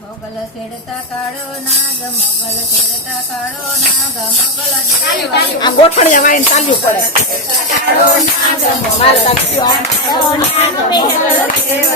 મોગલ છેડતા કાળો નાગ, મોગલ છેડતા કાળો નાગ, મોગલ આ ગોઠણિયા વાઈને ચાલ્યું પડે. કાળો નાગ, મોગલ કાળો નાગ, મોગલ ચરણ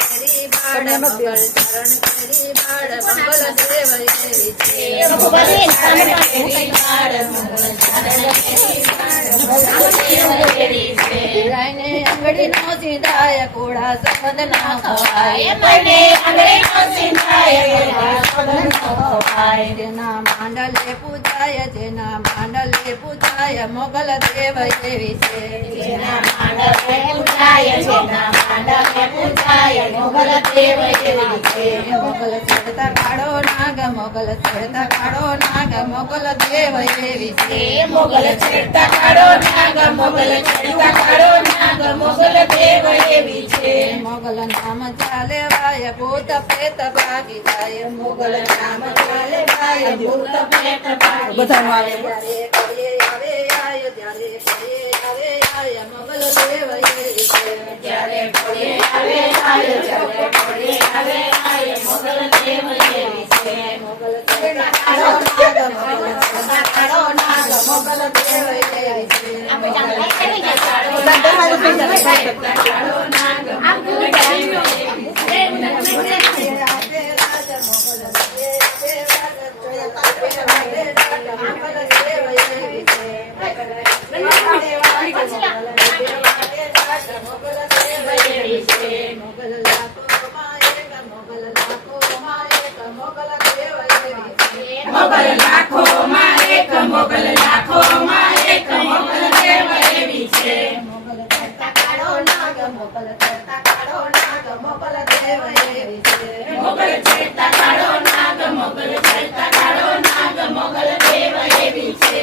કરી બાળ, મોગલ ચરણ કરી બાળ, મોગલ દેવ એવી છે. મોગલ ચરણ કરી બાળ, મોગલ ચરણ કરી બાળ, મોગલ દેવ એવી છે. ગાયને આંગળી નો સીધાય, કોળા સબદ ના ખવાય. ગાયને આંગળી નો સીધાય, કોળા સબદ ના ખવાય. જેના માંડલે પૂજાય, જેના માંડલે પૂજાય, મોગલ દેવ એવી છે. જેના માંડલે પૂજાય, જેના માંડલે પૂજાય, મોગલ દેવ એવી છે. મોગલ ચડતા કાળો નાગ, મોગલ ચડતા કાળો નાગ, મોગલ દેવ એવી છે. મોગલ ચડતા કાળો નાગ, મોગલ ચડતા કાળો નાગ, મોગલ દેવ એવી છે. મોગલ નામ ચાલે વાય, ભૂત પ્રેત ભાગી જાય. મોગલ નામ ચાલે વાય, ભૂત પ્રેત ભાગી બધાનું જાય. આવે. જ્યારે કરીએ આવે આય, જ્યારે કરીએ આવે આય, મોગલ દેવ એવી છે. જ્યારે કરીએ આવે આય, જ્યારે કરીએ આવે આય, મોગલ દેવ એવી છે. મોગલ ચડતા કાળો નાગ, મોગલ ચડતા કાળો નાગ, મોગલ દેવ એવી છે. મોગલ ચડતા કાળો નાગ, કાળો નાગ, મોગલ દેવ એવી છે. મોગલ લાખોમાં એક, મોગલ લાખોમાં એક, મોગલ દેવ એવી છે. મોગલ ચડતા કાળો નાગ, મોગલ ચડતા કાળો નાગ, મોગલ દેવ એવી છે. મોગલ ચડતા કાળો નાગ, મોગલ ચડતા કાળો નાગ, મોગલ દેવ એવી છે.